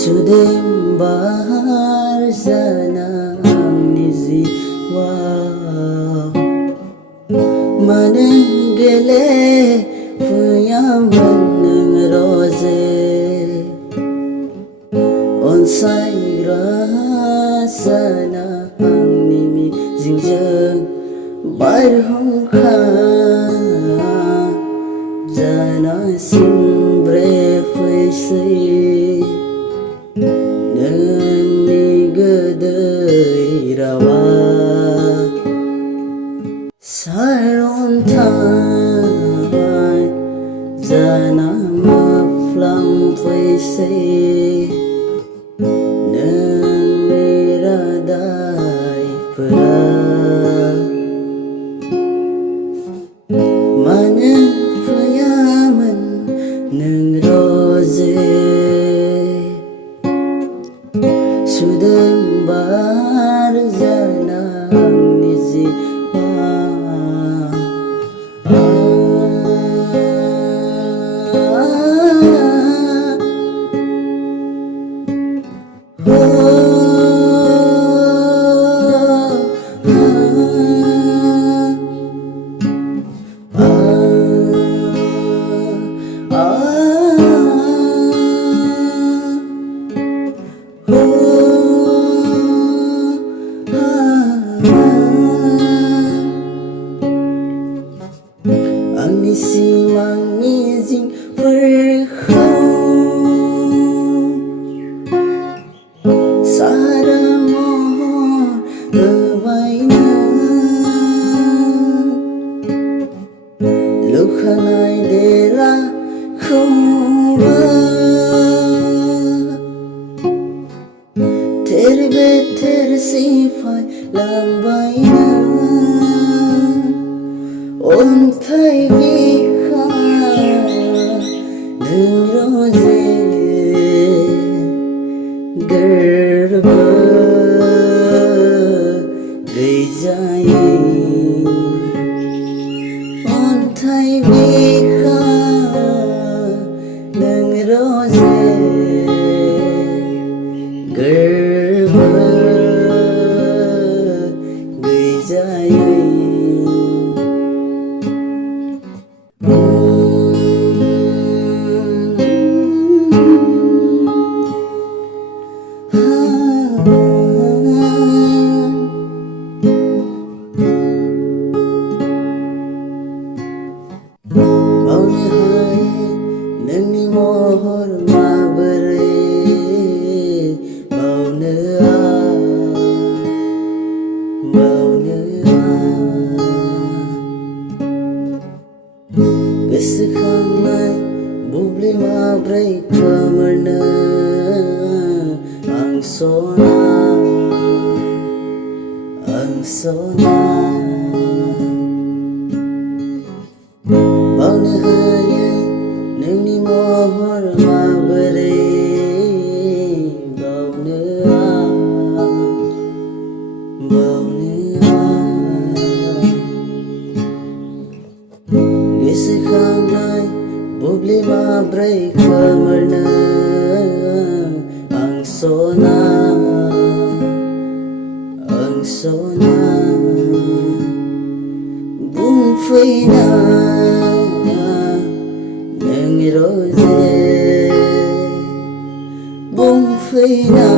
Sudem bahar zanang jiwa Manengele fuyaman neng roze Onsai rasana nimi zingjeng barhongkha Jana simbre faisai Nani gadai rawa Saron thai Jana maflam faisai Nani radai pera Mana fayaman nang roze Sudem bahar zanang jiwa Ang isimang izing berkhau Sada mohon lewaina Lukhanai dera khumba Terbe tersifai lambaina Ontai bikha nang roze garba gaijaye Ontai bikha nang roze garba gaijaye Nani mohor mabere baune Gesekangai bubli mabrai kamarna ang sona baune hanya nani mohor mabere baune Gesekangai bubli mabrai kamarna ang sona bung feina nang roze bung feina